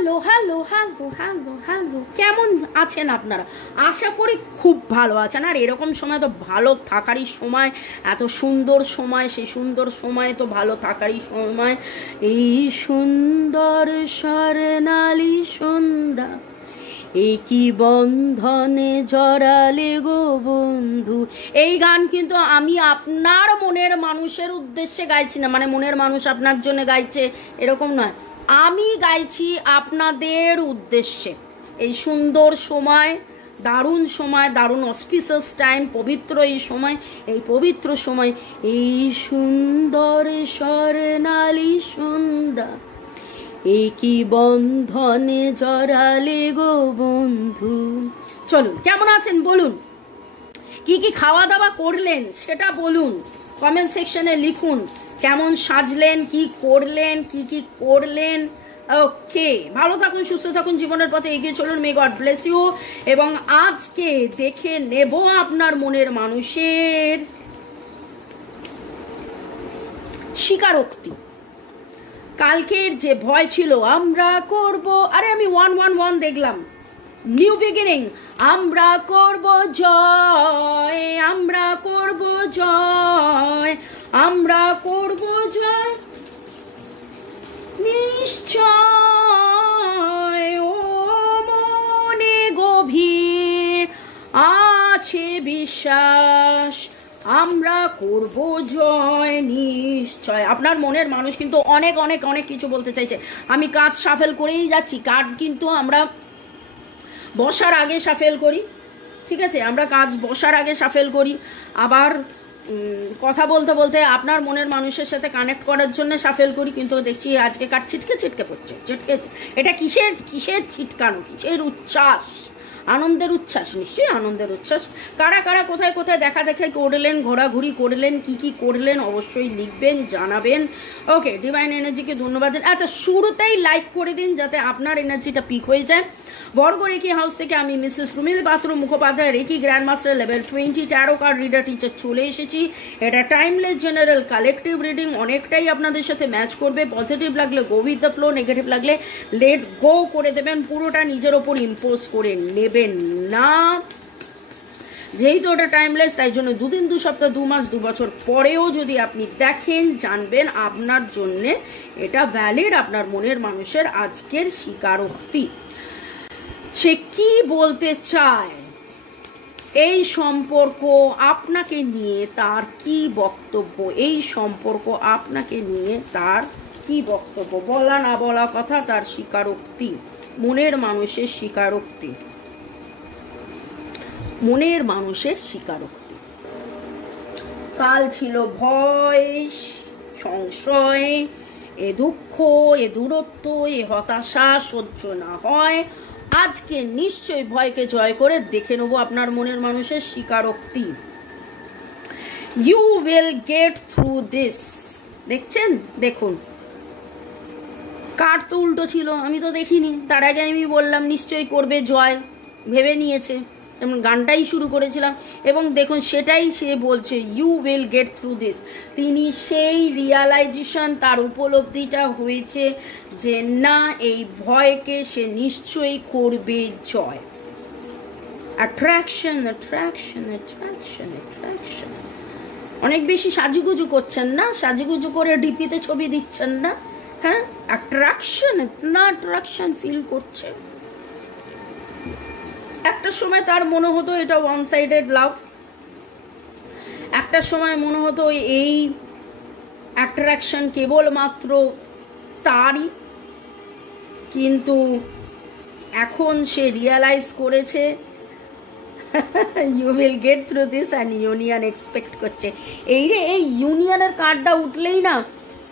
Hello hello hello hello hello, কেমন আছেন আপনারা? আশা করি খুব ভালো আছেন। আর এরকম সময় তো ভালো থাকারই সময়, এত সুন্দর সময়, সেই সুন্দর সময় তো ভালো থাকারই সময়। এই সুন্দর স্বর্ণালী সন্ধ্যা, একই বন্ধনে জড়ালে গো বন্ধু। এই গান কিন্তু আমি আপনার মনের মানুষের উদ্দেশ্যে গাইছি না, মানে মনের মানুষ আপনার জন্য গাইছে এরকম নয়, আমি গাইছি আপনাদের উদ্দেশ্যে। এই সুন্দর সময়, দারুণ সময়, দারুণ অসপিসিয়াস টাইম, পবিত্র এই সময়, এই পবিত্র সময়, এই সুন্দর স্বর্ণালী সন্ধ্যা, একই বন্ধনে জড়ালে গো বন্ধু। চলুন, কেমন আছেন বলুন, কি কি খাওয়া দাওয়া করলেন সেটা বলুন, কমেন্ট সেকশনে লিখুন। কেমন সাজলেন, কি করলেন, কি কি করলেন। ওকে, ভালো থাকুন, সুস্থ থাকুন, জীবনের পথে এগিয়ে চলুন। May God bless you. এবং আজকে দেখে নেব আপনার মনের মানুষের স্বীকারোক্তি। কালকের যে ভয় ছিল আমরা করব, আরে আমি 111 দেখলাম, নিউ বিগিনিং, আমরা করব জয়, আমরা করব জয়, আমরা করব জয় নিশ্চয়, ও মনে গভীর আছে বিশ্বাস, আমরা করব জয় নিশ্চয়। আপনার মনের মানুষ কিন্তু অনেক অনেক অনেক কিছু বলতে চাইছে। আমি কাজ সাফেল করেই যাচ্ছি, কার্ড কিন্তু আমরা বসার আগে সাফেল করি, ঠিক আছে, আমরা কাজ বসার আগে সাফেল করি, আবার কথা বলতে বলতে আপনার মনের মানুষের সাথে কানেক্ট করার জন্য সাফেল করি। কিন্তু দেখছি আজকে কার্ড ছিটকে ছিটকে পড়ছে, ছিটকে। এটা কিসের কিসের ছিটকানো, কিসের উচ্ছ্বাস? আনন্দের উচ্ছ্বাস, নিশ্চয়ই আনন্দের উচ্ছ্বাস। কারা কারা কোথায় কোথায় দেখা দেখা করলেন, ঘোরাঘুরি করলেন, কি কি করলেন অবশ্যই লিখবেন, জানাবেন। ওকে, ডিভাইন এনার্জিকে ধন্যবাদ। আচ্ছা, শুরুতেই লাইক করে দিন যাতে আপনার এনার্জিটা পিক হয়ে যায়। বর্গ রেকি হাউস থেকে আমি Mrs Rumil Patra Mukhopadhyay, Reiki grand master level 20 tarot card reader teacher চলে এসেছি। এটা টাইমলেস জেনারেল কালেকটিভ রিডিং, অনেকটাই আপনাদের সাথে ম্যাচ করবে। পজিটিভ লাগলে go with the flow, negative লাগলে লেট গো করে দেবেন, পুরোটা নিজের ওপর ইম্পোজ করে নেবেন না। যেহেতু ওটা টাইমলেস, তাই জন্য 2 দিন 2 সপ্তাহ 2 মাস 2 বছর পরেও যদি আপনি দেখেন, জানবেন আপনার জন্যে এটা ভ্যালিড। আপনার মনের মানুষের আজকের স্বীকারোক্তি, সে কি বলতে চায়, এই সম্পর্ক আপনাকে নিয়ে তার কি বক্তব্য, এই সম্পর্ক আপনাকে নিয়ে তার কি বক্তব্য, বলা না বলা কথা, তার স্বীকারোক্তি, মনের মানুষের স্বীকারোক্তি, মনের মানুষের স্বীকারোক্তি। কাল ছিল ভয়, সংশয়, এ দুঃখ, এ দূরত্ব, এ হতাশা সহ্য না হয়। আজকে নিশ্চয়ই ভয়কে জয় করে দেখে নেবো আপনার মনের মানুষের স্বীকারোক্তি। You will get through this. দেখছেন, দেখুন কার্ড তো উল্টো ছিল, আমি তো দেখিনি, তার আগে আমি বললাম নিশ্চয়ই করবে জয়, ভেবে নিয়েছে, যেমন গানটাই শুরু করেছিলাম। এবং দেখুন সেটাই সে বলছে, you will get through this. তিনি সেই রিয়ালাইজেশন, তার উপলব্ধিটা হয়েছে যে না, এই ভয়কে সে নিশ্চয়ই করবে জয়। Attraction attraction attraction attraction. অনেক বেশি সাজুগুজু করছেন না, সাজুগুজু করে ডিপিতে ছবি দিচ্ছেন না, হ্যাঁ, অ্যাট্রাকশন, না অ্যাট্রাকশন ফিল করছে। একটা সময় তার মনে হতো এটা ওয়ান সাইডেড লাভ, একটা সময় মনে হতো এই অ্যাট্রাকশন কেবলমাত্র তারই, কিন্তু এখন সে রিয়ালাইজ করেছে you will get through this and union expect করছে। এই রে, এই ইউনিয়নের কার্ডটা উঠলেই না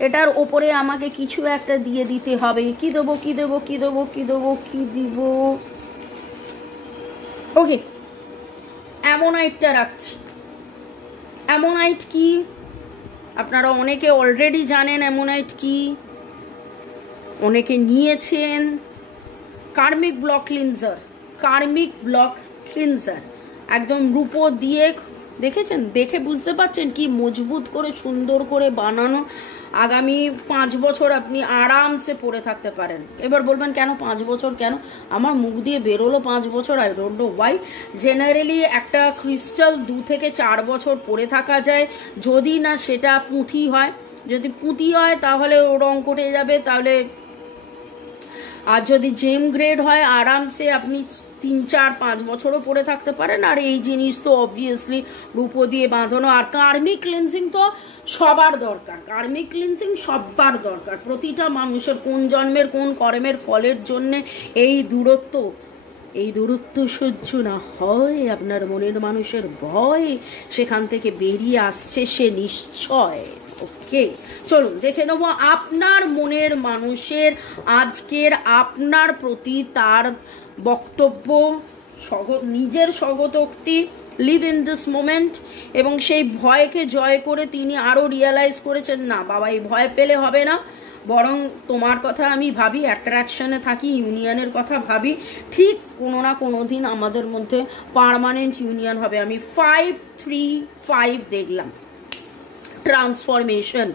এটার ওপরে আমাকে কিছু একটা দিয়ে দিতে হবে। কি দেবো, কি দেবো, কি দেবো, কি দেবো, কি দিব? ওকে, অ্যামোনাইটটা রাখছি। অ্যামোনাইট কি আপনারা অনেকে অলরেডি জানেন, অ্যামোনাইট কি অনেকে নিয়েছেন। কার্মিক ব্লক ক্লিনজার, কার্মিক ব্লক ক্লিনজার, একদম রূপো দিয়ে, দেখেছেন, দেখে বুঝতে পারছেন কি মজবুত করে সুন্দর করে বানানো। আগামী 5 বছর আপনি আরামসে পরে থাকতে পারেন। এবার বলবেন কেন 5 বছর, কেন আমার মুখ দিয়ে বেরোলো 5 বছর, I don't know Y. Generally একটা ক্রিস্টাল 2 থেকে 4 বছর পরে থাকা যায়, যদি না সেটা পুঁথি হয়। যদি পুঁতি হয় তাহলে রং কোটে যাবে, তাহলে আর যদি জেম গ্রেড হয় আরামসে আপনি 3, 4, 5 বছরও পরে থাকতে পারেন। আর এই জিনিস তো অবভিয়াসলি রূপো দিয়ে বাঁধানো। আর কার্মিক ক্লিনজিং তো সবার দরকার, কার্মিক ক্লিনজিং সবার দরকার। প্রতিটা মানুষের কোন জন্মের কোন কর্মের ফলের জন্যে এই দূরত্ব সহ্য না হয়, আপনার মনের মানুষের ভয় সেখান থেকে বেরিয়ে আসছে সে নিশ্চয়। ওকে, চলুন দেখে নেব আপনার মনের মানুষের আজকের আপনার প্রতি তার বক্তব্য, নিজের স্বগতোক্তি, লিভ ইন দিস মোমেন্ট। এবং সেই ভয়কে জয় করে তিনি আরও রিয়েলাইজ করেছেন, না বাবা এই ভয় পেলে হবে না, বরং তোমার কথা আমি ভাবি, অ্যাট্রাকশনে থাকি, ইউনিয়নের কথা ভাবি, ঠিক কোনো না কোনো দিন আমাদের মধ্যে পার্মানেন্ট ইউনিয়ন হবে। আমি 5, 3, 5 দেখলাম। ট্রান্সফরমেশন,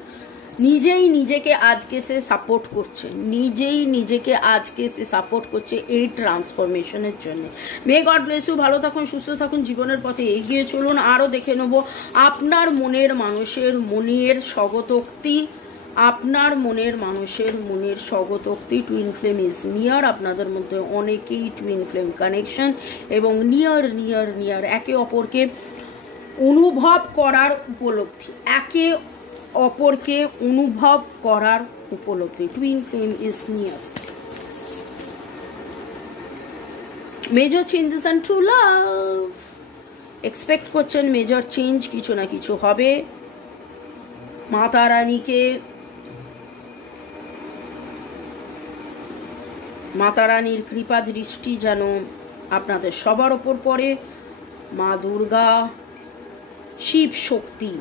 নিজেই নিজেকে আজকে সে সাপোর্ট করছে, নিজেই নিজেকে আজকে সে সাপোর্ট করছে এই ট্রান্সফরমেশনের জন্য। মে গড ব্লেস ইউ, ভালো থাকুন, সুস্থ থাকুন, জীবনের পথে এগিয়ে চলুন। আরও দেখে নেব আপনার মনের মানুষের মনের স্বগতোক্তি, আপনার মনের মানুষের মনের স্বগতোক্তি। টুইন ফ্লেম ইজ নিয়ার, আপনাদের মধ্যে অনেকেই টুইন ফ্লেম কানেকশন এবং নিয়ার নিয়ার নিয়ার একে অপরকে অনুভব করার উপলব্ধি, একে অপরকে অনুভব করার উপলব্ধি। Twin flame is near. Major changes and true love expect করছেন, মেজর চেঞ্জ কিছু না কিছু হবে। মাতা রানীর কৃপা দৃষ্টি যেন আপনাদের সবার ওপর পড়ে। মা দুর্গা, শিব শক্তি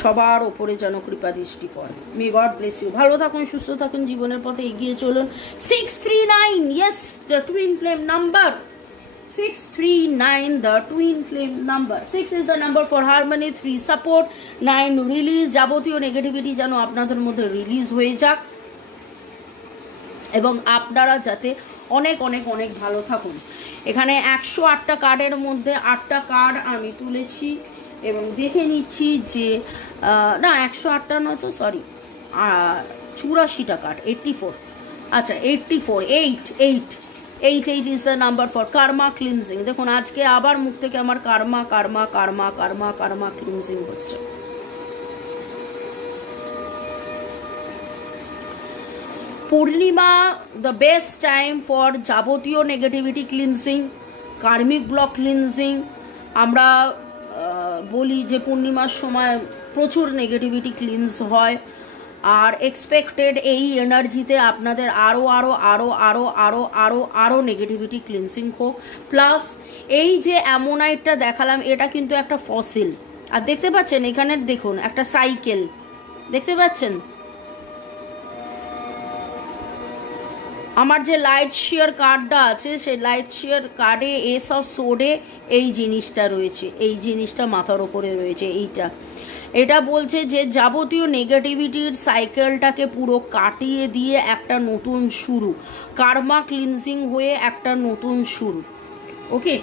সবার ওপরে যেন কৃপা দৃষ্টি পড়ে। মে গড ব্লেস ইউ, ভালো থাকুন, সুস্থ থাকুন, জীবনের পথে এগিয়ে চলুন। 639, yes, the twin flame number 639, the twin flame number. 6 is the number for harmony, 3 support, 9 release। যাবতীয় নেগেটিভিটি যেন আপনাদের মধ্যে রিলিজ হয়ে যাক এবং আপনারা যাতে অনেক অনেক অনেক ভালো থাকুন। এখানে 108টা কার্ডের মধ্যে 8টা কার্ড আমি তুলেছি এবং দেখে নিচ্ছি যে না 108টা নয় তো, সরি 84টা কার্ড, 84, আচ্ছা 84, 8 is the number for karma cleansing। দেখুন আজকে আবার মুখ থেকে আমার কার্মা ক্লিনজিং হচ্ছে। পূর্ণিমা, দ্য বেস্ট টাইম ফর যাবতীয় নেগেটিভিটি ক্লিনজিং, কার্মিক ব্লক ক্লিনজিং। আমরা বলি যে পূর্ণিমার সময় প্রচুর নেগেটিভিটি ক্লিনজ হয়। আর এক্সপেক্টেড এই এনার্জিতে আপনাদের আরও নেগেটিভিটি ক্লিনজিং হোক। প্লাস এই যে অ্যামোনাইটটা দেখালাম, এটা কিন্তু একটা ফসিল। আর দেখতে পাচ্ছেন এখানে, দেখুন একটা সাইকেল দেখতে পাচ্ছেন। আমার যে লাইট শেয়ার কার্ডটা আছে, সেই লাইট শেয়ার কার্ডে এস অফ সোডে এই জিনিসটা রয়েছে, এই জিনিসটা মাথার ওপরে রয়েছে। এটা বলছে যে যাবতীয় নেগেটিভিটির সাইকেলটাকে পুরো কাটিয়ে দিয়ে একটা নতুন শুরু, কার্মা ক্লিনজিং হয়ে একটা নতুন শুরু। ওকে,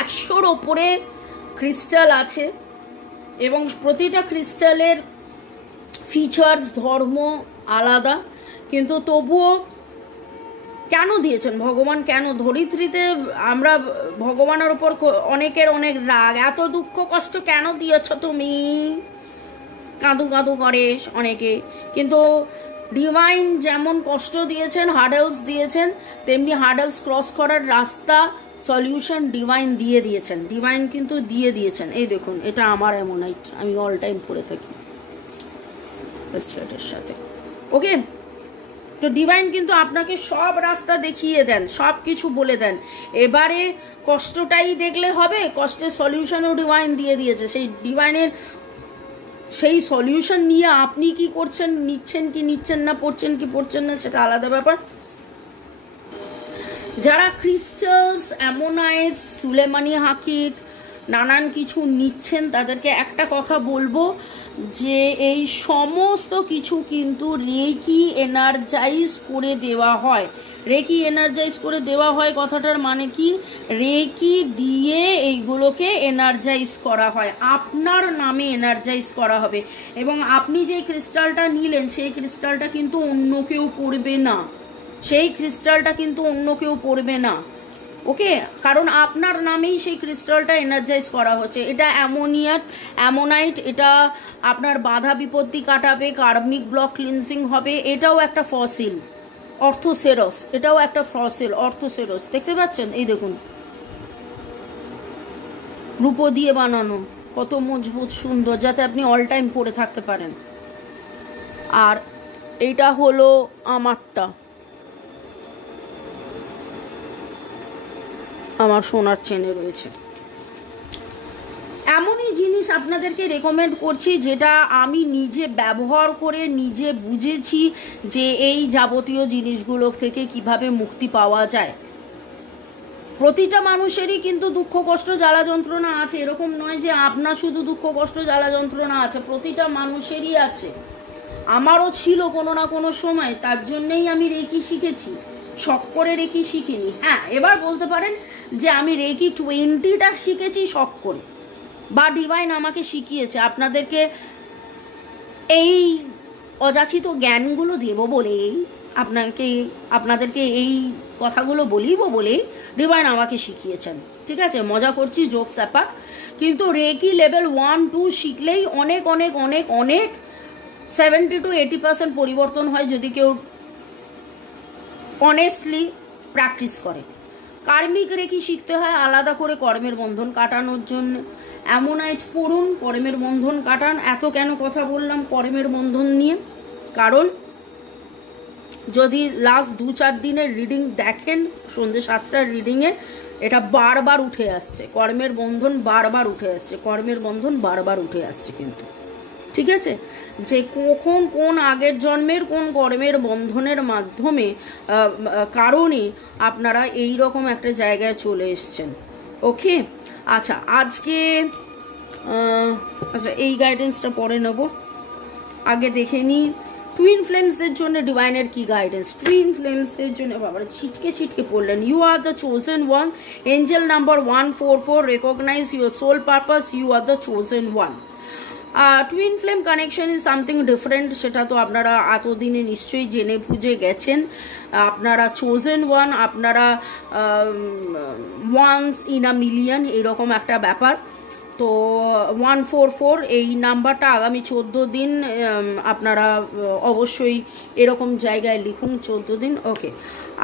একশোর ওপরে ক্রিস্টাল আছে এবং প্রতিটা ক্রিস্টালের ফিচার্স, ধর্ম আলাদা, কিন্তু তবুও কেন দিয়েছেন ভগবান, কেন ধরিত্রীতে আমরা ভগবানের ওপর অনেকের অনেক রাগ, এত দুঃখ কষ্ট কেন দিয়েছ তুমি, কাঁদু করে অনেকে। কিন্তু ডিভাইন যেমন কষ্ট দিয়েছেন, হার্ডেলস দিয়েছেন, তেমনি হার্ডেলস ক্রস করার রাস্তা, সলিউশন ডিভাইন কিন্তু দিয়ে দিয়েছেন। এই দেখুন, এটা আমার অ্যামোনাইট, আমি অল টাইম পরে থাকি ব্রেসলেটের সাথে। ওকে, তো ডিভাইন কিন্তু আপনাকে সব রাস্তা দেখিয়ে দেন, সব কিছু বলে দেন। এবারে কষ্টটাই দেখলে হবে, কষ্টের সলিউশনও ডিভাইন দিয়ে দিয়েছে। সেই ডিভাইনের সেই সলিউশন নিয়ে আপনি কি করছেন, নিচ্ছেন কি নিচ্ছেন না, পড়ছেন কি পড়ছেন না, সেটা আলাদা ব্যাপার। যারা ক্রিস্টালস, অ্যামোনাইটস, সুলেমানি হাকিক, নানান কিছু নিচ্ছেন, তাদেরকে একটা কথা বলবো যে এই সমস্ত কিছু কিন্তু রেকি এনার্জাইজ করে দেওয়া হয়। রেকি এনার্জাইজ করে দেওয়া হয় কথাটার মানে কি, রেকি দিয়ে এইগুলোকে এনার্জাইজ করা হয়, আপনার নামে এনার্জাইজ করা হবে। এবং আপনি যে ক্রিস্টালটা নিলেন সেই ক্রিস্টালটা কিন্তু অন্য কেউ পড়বে না, সেই ক্রিস্টালটা কিন্তু অন্য কেউ পড়বে না, ওকে? কারণ আপনার নামেই সেই ক্রিস্টালটা এনার্জাইজ করা হচ্ছে। এটা অ্যামোনাইট, এটা আপনার বাধা বিপত্তি কাটাবে, কার্মিক ব্লক ক্লিনজিং হবে। এটাও একটা ফসিল অর্থোসেরস, এটাও একটা ফসিল অর্থোসেরস, দেখতে পাচ্ছেন? এই দেখুন, রূপো দিয়ে বানানো, কত মজবুত সুন্দর, যাতে আপনি অল টাইম পরে থাকতে পারেন। আর এইটা হলো আমারটা, আমার সোনার চেনে রয়েছে। এমনই জিনিস আপনাদেরকে রেকমেন্ড করছি যেটা আমি নিজে ব্যবহার করে নিজে বুঝেছি যে এই যাবতীয় জিনিসগুলো থেকে কিভাবে মুক্তি পাওয়া যায়। প্রতিটা মানুষেরই কিন্তু দুঃখ কষ্ট জ্বালা যন্ত্রণা আছে, এরকম নয় যে আপনার শুধু দুঃখ কষ্ট জ্বালা যন্ত্রণা আছে, প্রতিটা মানুষেরই আছে। আমারও ছিল কোনো না কোনো সময়, তার জন্যেই আমি রেকি শিখেছি, শখ করে রেকি শিখিনি। হ্যাঁ, এবার বলতে পারেন যে আমি রেকি 20টা শিখেছি শখ করে, বা ডিভাইন আমাকে শিখিয়েছে। এই অযাচিত জ্ঞানগুলো দেব বলেই, আপনাদেরকে এই কথাগুলো বলিব বলেই ডিভাইন আমাকে শিখিয়েছেন, ঠিক আছে? মজা করছি, জোকস ব্যাপার। কিন্তু রেকি লেভেল 1, 2 শিখলেই অনেক অনেক অনেক অনেক 70 to 80% পরিবর্তন হয় যদি কেউ অনেস্টলি প্র্যাকটিস করে। কার্মিক রেকি শিখতে হয় আলাদা করে কর্মের বন্ধন কাটানোর জন্য। অ্যামোনাইট পড়ুন, কর্মের বন্ধন কাটান। এত কেন কথা বললাম কর্মের বন্ধন নিয়ে? কারণ যদি লাস্ট 2-4 দিনের রিডিং দেখেন, সন্ধ্যে 7টার রিডিংয়ে এটা বারবার উঠে আসছে, কর্মের বন্ধন বারবার উঠে আসছে, কর্মের বন্ধন বারবার উঠে আসছে। কিন্তু ঠিক আছে, যে কখন কোন আগের জন্মের কোন কর্মের বন্ধনের মাধ্যমে কারণে আপনারা এই রকম একটা জায়গায় চলে এসছেন। ওকে, আচ্ছা, আজকে এই গাইডেন্সটা পরে নেব, আগে দেখে নিই টুইন ফ্লেমসদের জন্য ডিভাইনের কি গাইডেন্স। টুইন ফ্লেমসদের জন্য বাবা ছিটকে পড়লেন। You are the chosen one, angel number 144, recognise your soul purpose, you are the chosen one. Twin flame connection is something different, সেটা তো আপনারা এতদিনে নিশ্চয়ই জেনে বুঝে গেছেন। আপনারা চোজেন ওয়ান, আপনারা ওয়ান্স ইন আ মিলিয়ন, এরকম একটা ব্যাপার। তো 144 এই নাম্বারটা আগামী 14 দিন আপনারা অবশ্যই এরকম জায়গায় লিখুন, 14 দিন। ওকে,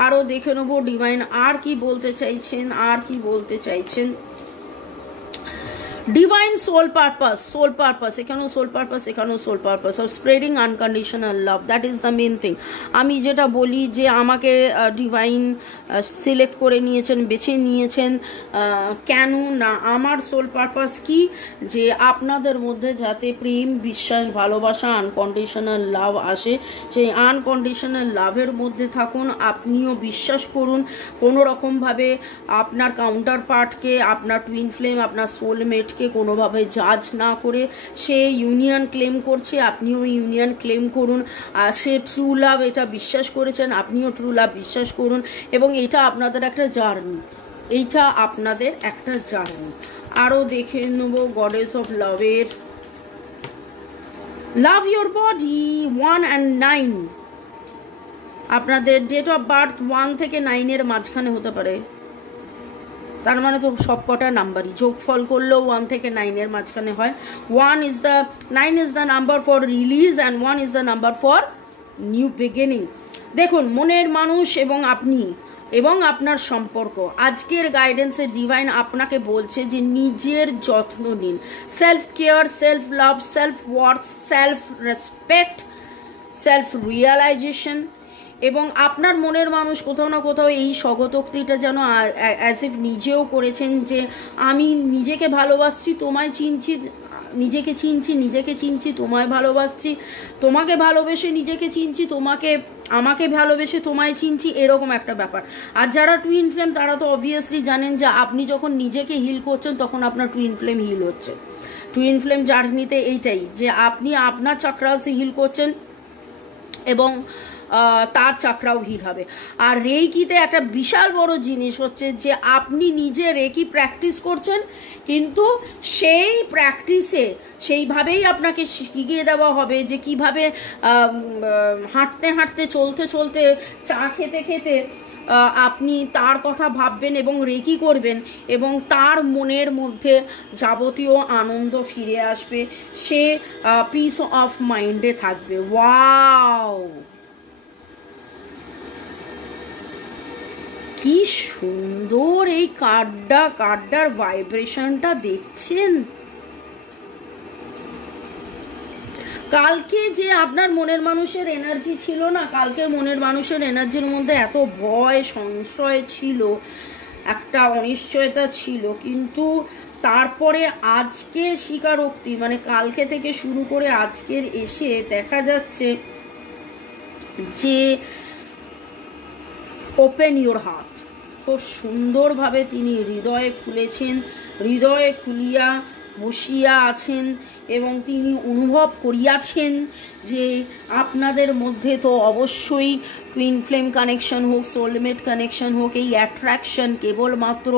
আরও দেখে নেবো ডিভাইন আর কি বলতে চাইছেন। Divine soul purpose, এখানেও soul purpose of spreading unconditional love, that is the main thing. আমি যেটা বলি যে আমাকে ডিভাইন সিলেক্ট করে নিয়েছেন, বেছে নিয়েছেন কেন না, আমার সোল পারপাস কি, যে আপনাদের মধ্যে যাতে প্রেম, বিশ্বাস, ভালোবাসা, আনকন্ডিশনাল লাভ আসে, সেই আনকন্ডিশনাল লাভের মধ্যে থাকুন। আপনিও বিশ্বাস করুন, কোনো রকমভাবে আপনার কাউন্টার পার্টকে, আপনার টুইন ফ্লেম, আপনার সোলমেট কে কোনোভাবে জাজ না করে সে ইউনিয়ন ক্লেম করছে, আপনিও ইউনিয়ন ক্লেম করুন। আর সে ট্রু লাভ এটা বিশ্বাস করেছেন, আপনিও ট্রু লাভ বিশ্বাস করুন। এবং এটা আপনাদের একটা জার্নি, আরও দেখে নেব গডেস অফ লাভের। লাভ ইয়োর বডি 1 and 9, আপনাদের ডেট অফ বার্থ 1 থেকে 9-এর মাঝখানে হতে পারে, তার মানে তো সব কটা নাম্বারই যোগফল করলেও 1 থেকে 9-এর মাঝখানে হয়। 9 is the number for release and 1 is the number for new beginning. দেখুন, মনের মানুষ এবং আপনি এবং আপনার সম্পর্ক, আজকের গাইডেন্সে ডিভাইন আপনাকে বলছে যে নিজের যত্ন নিন। Self care, self love, self worth, self respect, self realisation. এবং আপনার মনের মানুষ কোথাও না কোথাও এই স্বগতোক্তিটা যেন অ্যাজ ইফ নিজেও করেছেন যে আমি নিজেকে ভালোবাসছি, তোমায় চিনছি, নিজেকে চিনছি, নিজেকে চিনছি, তোমায় ভালোবাসছি, তোমাকে ভালোবেসে নিজেকে চিনছি, আমাকে ভালোবেসে তোমায় চিনছি, এরকম একটা ব্যাপার। আর যারা টুইন ফ্লেম তারা তো অবভিয়াসলি জানেন যে আপনি যখন নিজেকে হিল করছেন তখন আপনার টুইন ফ্লেম হিল হচ্ছে। টুইন ফ্লেম জার্নিতে এইটাই যে আপনি আপনার চাকরাসে হিল করছেন এবং তার চাকরাও হিল হবে। আর রেকিতে একটা বিশাল বড় জিনিস হচ্ছে যে আপনি নিজে রেকি প্র্যাকটিস করছেন, কিন্তু সেই প্র্যাকটিসে সেইভাবেই আপনাকে শিখিয়ে দেওয়া হবে যে কিভাবে হাঁটতে হাঁটতে, চলতে চলতে, চা খেতে খেতে আপনি তার কথা ভাববেন এবং রেকি করবেন এবং তার মনের মধ্যে যাবতীয় আনন্দ ফিরে আসবে, সে পিস অফ মাইন্ডে থাকবে। ওয়াও, কি সুন্দর এই কার্ডটার ভাইব্রেশনটা দেখছেন। কালকে যে আপনার মনের মানুষের এনার্জি ছিল না, কালকের মনের মানুষের এনার্জির মধ্যে এত ভয় সংশয় ছিল, একটা অনিশ্চয়তা ছিল, কিন্তু তারপরে আজকের স্বীকারোক্তি মানে কালকে থেকে শুরু করে আজকের এসে দেখা যাচ্ছে যে ওপেন ইউর হার্ট, খুব সুন্দরভাবে তিনি হৃদয়ে খুলেছেন, হৃদয়ে খুলিয়া বসিয়া আছেন এবং তিনি অনুভব করিয়াছেন যে আপনাদের মধ্যে তো অবশ্যই টুইন ফ্লেম কানেকশন হোক, সোলমেট কানেকশন হোক, এই অ্যাট্রাকশন কেবলমাত্র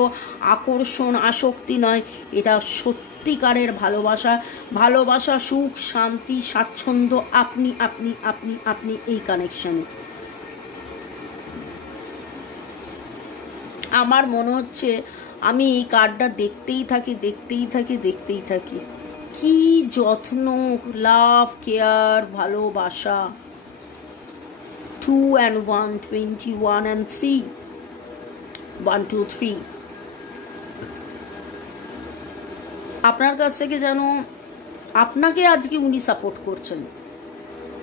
আকর্ষণ আসক্তি নয়, এটা সত্যিকারের ভালোবাসা, সুখ, শান্তি, স্বাচ্ছন্দ্য, আপনি আপনি আপনি আপনি এই কানেকশনে। আমার মনে হচ্ছে আমি এই কার্ডটা দেখতেই থাকি। কি যত্ন, লাভ, কেয়ার, ভালোবাসা। 2 and 1, 21 and 3, 1 2 3। আপনার কাছ থেকে যেন আপনাকে আজকে উনি সাপোর্ট করছেন,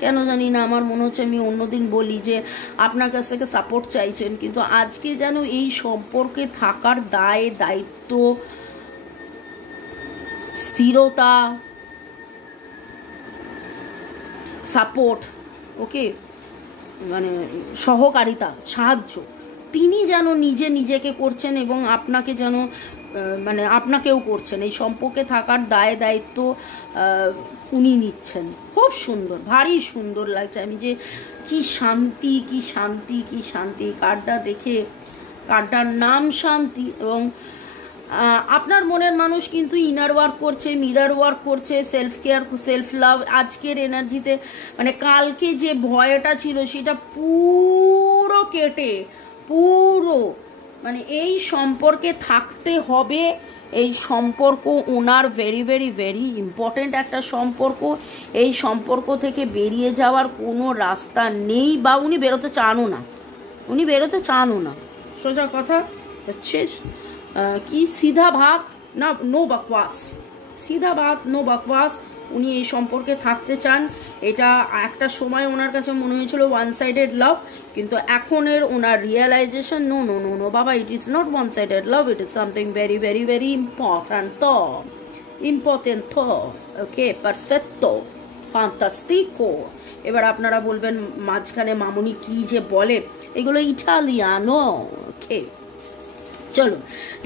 কেন জানি না, আমার মনে হচ্ছে আমি অন্যদিন বলি যে আপনার কাছ থেকে সাপোর্ট চাইছেন, কিন্তু আজকে যেন এই সম্পর্কে থাকার দায়িত্ব, স্থিরতা, সাপোর্ট, ওকে, মানে সহকারিতা, সাহায্য তিনি যেন নিজেকে করছেন এবং আপনাকে যেন মানে আপনাকেও করছেন, এই সম্পর্কে থাকার দায়িত্ব উনি নিচ্ছেন। খুব সুন্দর, ভারী সুন্দর লাগছে। আমি যে কি শান্তি কার্ডটা দেখে, কার্ডটার নাম শান্তি। এবং আপনার মনের মানুষ কিন্তু ইনার ওয়ার্ক করছে, মিরার ওয়ার্ক করছে, সেলফ কেয়ার, সেলফ লাভ। আজকের এনার্জিতে মানে কালকে যে ভয়টা ছিল সেটা পুরো কেটে, মানে এই সম্পর্কে থাকতে হবে, এই সম্পর্ক ওনার ভেরি ভেরি ভেরি ইম্পর্টেন্ট একটা সম্পর্ক। এই সম্পর্ক থেকে বেরিয়ে যাওয়ার কোনো রাস্তা নেই, বা উনি বেরোতে চানও না, সোজা কথা হচ্ছে কি, সিধা ভাত না, নো বকওয়াস। উনি এই সম্পর্কে থাকতে চান। এটা একটা সময় ওনার কাছে মনে হয়েছিল ওয়ান সাইডেড লাভ, কিন্তু এখনের ওনার রিয়েলাইজেশন নো বাবা, it is not one sided love, it is something very very very important, okay, পারফেক্টো, ফান্টাস্টিকো। এবার আপনারা বলবেন মাঝখানে মামুনি কি যে বলে, এগুলো ইটালিয়ানো, ওকে। চলো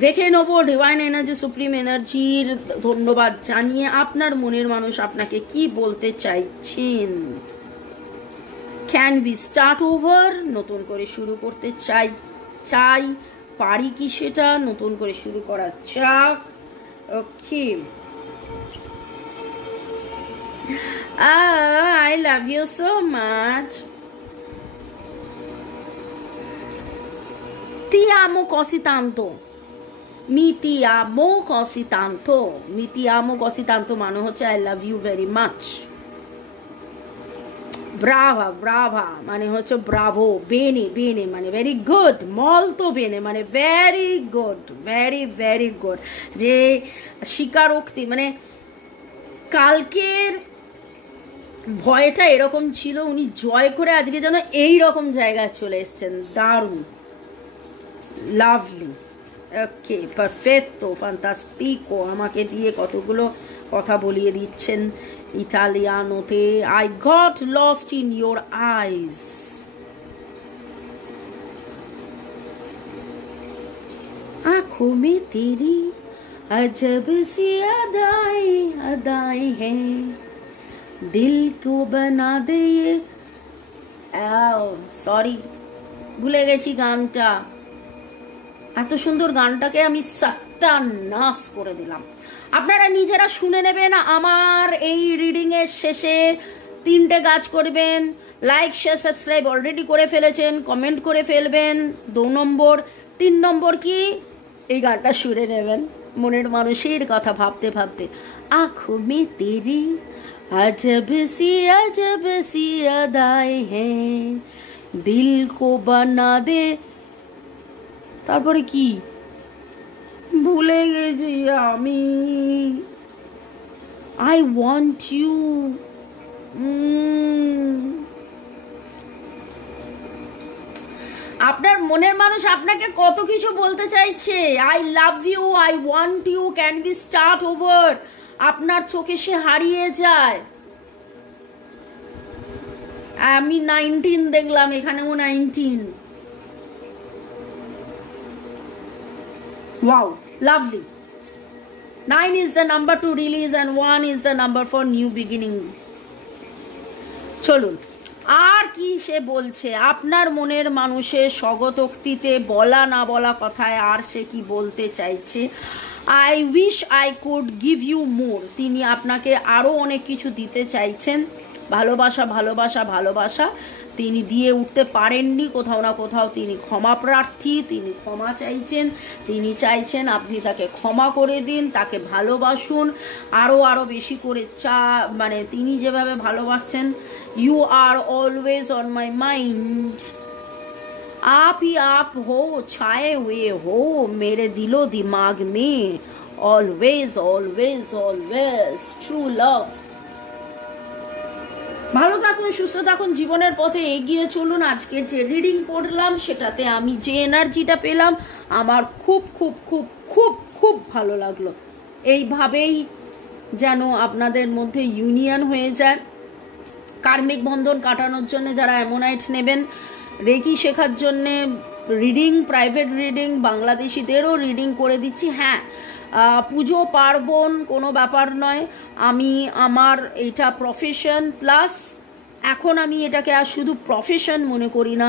দেখে নেবো ডিভাইন এনার্জি, সুপ্রিম এনার্জির ধন্যবাদ জানিয়ে আপনার মনের মানুষ আপনাকে কি বলতে চাইছেন। ক্যান বি স্টার্ট ওভার, নতুন করে শুরু করতে চাই, পারি কি সেটা, নতুন করে শুরু করা যাক, ওকে। I love you so much. Ti amo così tanto. Mi ti amo così tanto মানে হচ্ছে I love you very much. ব্রাভা মানে হচ্ছে ব্রাভো, বেনে মানে ভেরি গুড, মলতো বেনে মানে ভেরি গুড। যে স্বীকারোক্তি মানে কালকের ভয়টা এরকম ছিল, উনি জয় করে আজকে যেন এই রকম জায়গায় চলে এসছেন, দারুণ, লাভলি। ওকে, পারফেক্টো, ফান্টাস্টিকো। আমাকে দিয়ে কতগুলো কথা বলিয়ে দিচ্ছেন ইটালিয়ানোতে। I got lost in your eyes. आंखों में तेरी अजब सी अदाएं हैं, दिल को बना दे ये। সরি, ভুলে গেছি গানটা। এত সুন্দর গানটাকে আমি সত্যানাশ করে দিলাম। আপনারা নিজেরা শুনে নেবেন। আমার এই রিডিং এর শেষে 3টে কাজ করবেন। লাইক, শেয়ার, সাবস্ক্রাইব অলরেডি করে ফেলেছেন, কমেন্ট করে ফেলবেন 2 নম্বর। 3 নম্বর কি, এই গানটা শুনে নেবেন মনের মানুষের কথা ভাবতে ভাবতে। आँखों में तेरी अजब सी अदाएं हैं, दिल को बना दे। তারপরে কি ভুলে গেছি আমি। I want you। আপনার মনের মানুষ আপনাকে কত কিছু বলতে চাইছে। I love you, I want you, can be start over. আপনার চোখে সে হারিয়ে যায়। আমি 19 দেখলাম, এখানেও 19। Wow, lovely. 9 is the number to release and 1 is the number for new beginning। চলুন, আর কি সে বলছে আপনার মনের মানুষের স্বগতোক্তিতে, বলা না বলা কথায় আর সে কি বলতে চাইছে। I wish I could give you more. তিনি আপনাকে আরও অনেক কিছু দিতে চাইছেন। ভালোবাসা, ভালোবাসা, ভালোবাসা তিনি দিয়ে উঠতে পারেননি। কোথাও না কোথাও তিনি ক্ষমা প্রার্থী, তিনি ক্ষমা চাইছেন। তিনি চাইছেন আপনি তাকে ক্ষমা করে দিন, তাকে ভালোবাসুন আরও আরও বেশি করে। মানে তিনি যেভাবে ভালোবাসছেন, you are always on my mind. आप ही आप हो, छाए हुए हो मेरे दिलो दिमाग में, always always always true love. ভালো থাকুন, সুস্থ থাকুন, জীবনের পথে এগিয়ে চলুন। আজকে যে রিডিং পড়লাম সেটাতে আমি যে এনার্জিটা পেলাম আমার খুব খুব খুব খুব খুব ভালো লাগলো। এইভাবেই যেন আপনাদের মধ্যে ইউনিয়ন হয়ে যায়। কার্মিক বন্ধন কাটানোর জন্য যারা অ্যামোনাইট নেবেন, রেকি শেখার জন্যে রিডিং, প্রাইভেট রিডিং, বাংলাদেশিদেরও রিডিং করে দিচ্ছি। হ্যাঁ, পুজো পার্বণ কোনো ব্যাপার নয়। আমি আমার এটা প্রফেশন, প্লাস এখন আমি এটাকে আর শুধু প্রফেশন মনে করি না।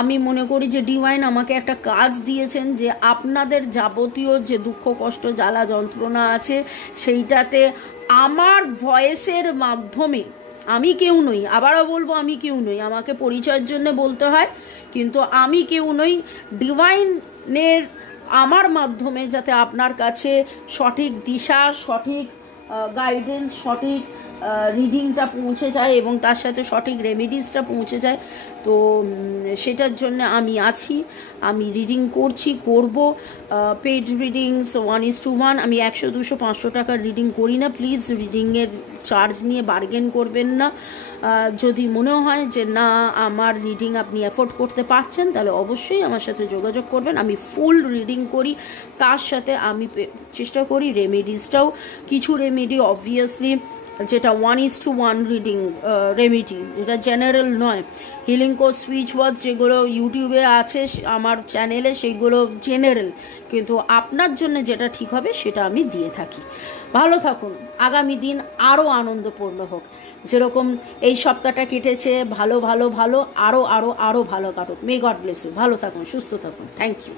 আমি মনে করি যে ডিভাইন আমাকে একটা কাজ দিয়েছেন, যে আপনাদের যাবতীয় যে দুঃখ কষ্ট জ্বালা যন্ত্রণা আছে সেইটাতে আমার ভয়েসের মাধ্যমে, আমি কেউ নই, আবারও বলবো আমি কেউ নই, আমাকে পরিচয়ের জন্য বলতে হয়, কিন্তু আমি কেউ নই। ডিভাইনের আমার মাধ্যমে যাতে আপনার কাছে সঠিক দিশা, সঠিক গাইডেন্স, সঠিক রিডিংটা পৌঁছে যায় এবং তার সাথে সঠিক রেমেডিসটা পৌঁছে যায়। তো সেটার জন্য আমি আছি, আমি রিডিং করছি, করব। Paid readings 1:1। আমি 100, 200, 500 টাকার রিডিং করি না। প্লিজ রিডিংয়ের চার্জ নিয়ে বার্গেন করবেন না। যদি মনে হয় যে না আমার রিডিং আপনি অ্যাফোর্ড করতে পারছেন, তাহলে অবশ্যই আমার সাথে যোগাযোগ করবেন। আমি ফুল রিডিং করি, তার সাথে আমি চেষ্টা করি রেমেডিসটাও। কিছু রেমেডি অবভিয়াসলি যেটা 1:1 রিডিং রেমেডি, এটা জেনারেল নয়। হিলিং কোর্স, সুইচ ওয়ার্ডস যেগুলো ইউটিউবে আছে আমার চ্যানেলে, সেগুলো জেনারেল, কিন্তু আপনার জন্য যেটা ঠিক হবে সেটা আমি দিয়ে থাকি। ভালো থাকুন, আগামী দিন আরও আনন্দপূর্ণ হোক। যেরকম এই সপ্তাহটা কেটেছে, ভালো ভালো ভালো, আরও আরও আরও ভালো কাটুক। May God bless you. ভালো থাকুন, সুস্থ থাকুন। Thank you.